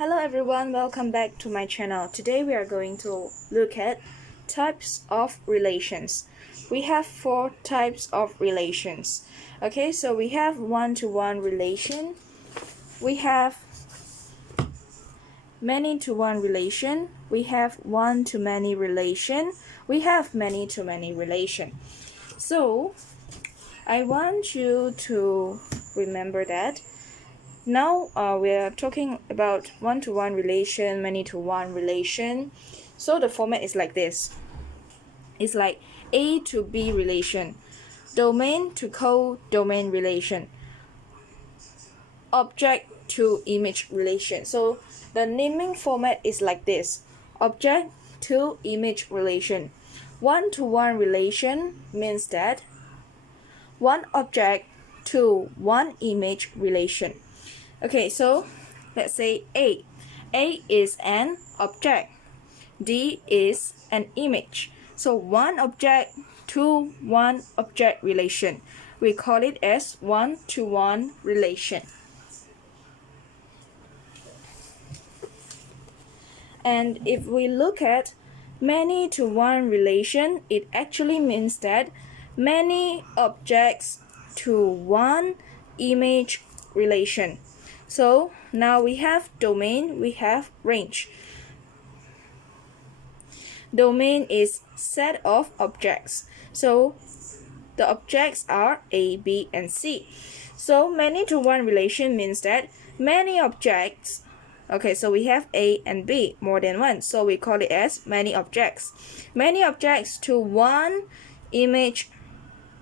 Hello everyone, welcome back to my channel. Today we are going to look at types of relations. We have 4 types of relations. Okay, so we have one-to-one relation, we have many-to-one relation, we have one-to-many relation, we have many-to-many relation. So I want you to remember that now we are talking about one-to-one relation, many-to-one relation. So the format is like this. It's like A to B relation, domain to co-domain relation, object to image relation. So the naming format is like this. Object to image relation. One-to-one relation means that one object to one image relation. Okay, so let's say A. A is an object. D is an image. So one object to one object relation. We call it as one-to-one relation. And if we look at many-to-one relation, it actually means that many objects to one image relation. So now we have domain, we have range. Domain is set of objects. So the objects are A, B, and C. So many-to-one relation means that many objects. Okay, so we have A and B, more than one. So we call it as many objects. Many objects to one image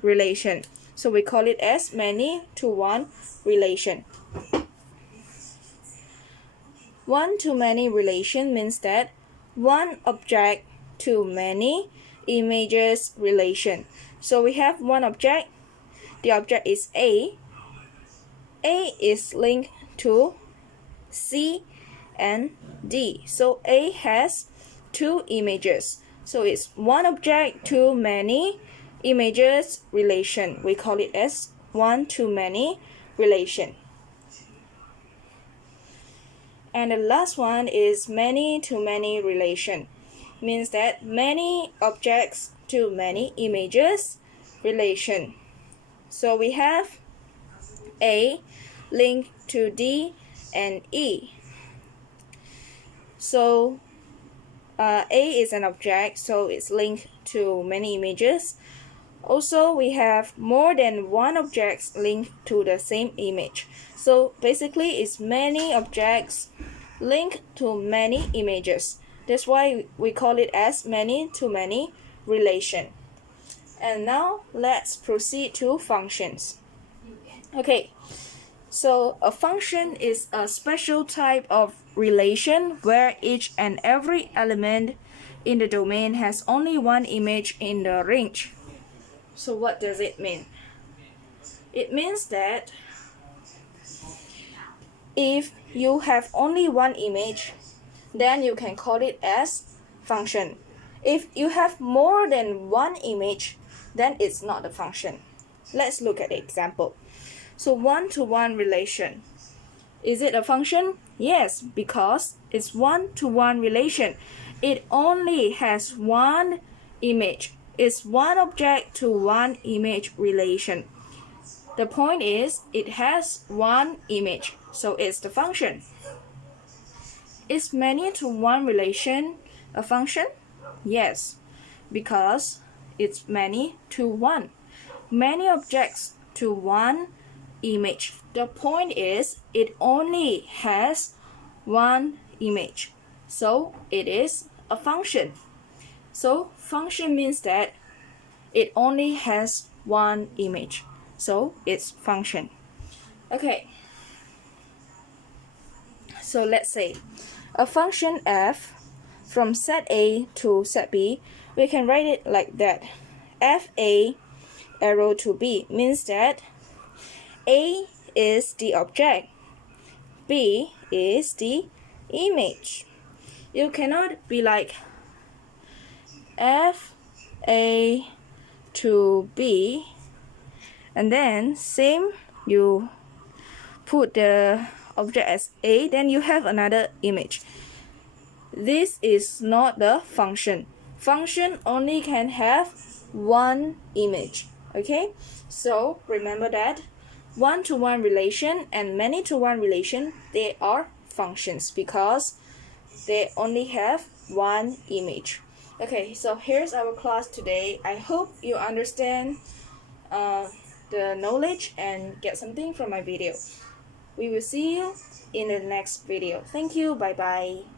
relation. So we call it as many-to-one relation. One-to-many relation means that one object to many images relation. So we have one object. The object is A. A is linked to C and D. So A has two images. So it's one object to many images relation. We call it as one-to-many relation. And the last one is many-to-many relation. Means that many objects to many images relation. So we have A linked to D and E. So A is an object, so it's linked to many images. Also, we have more than one object linked to the same image. So basically, it's many objects linked to many images. That's why we call it as many-to-many relation. And now let's proceed to functions. Okay, so a function is a special type of relation where each and every element in the domain has only one image in the range. So what does it mean? It means that if you have only one image, then you can call it as function. If you have more than one image, then it's not a function. Let's look at the example. So one-to-one relation. Is it a function? Yes, because it's one-to-one relation. It only has one image. It's one object to one image relation. The point is, it has one image, so it's the function. Is many-to-one relation a function? Yes, because it's many-to-one. Many objects to one image. The point is, it only has one image, so it is a function. So function means that it only has one image, so it's function. Okay, so let's say a function f from set A to set B, we can write it like that. Fa arrow to B means that A is the object, B is the image. You cannot be like Fa to B and then same, you put the object as A, then you have another image. This is not the function. Function only can have one image. Okay, so remember that one-to-one relation and many-to-one relation, they are functions because they only have one image. Okay, so here's our class today. I hope you understand the knowledge and get something from my video. We will see you in the next video. Thank you. Bye bye.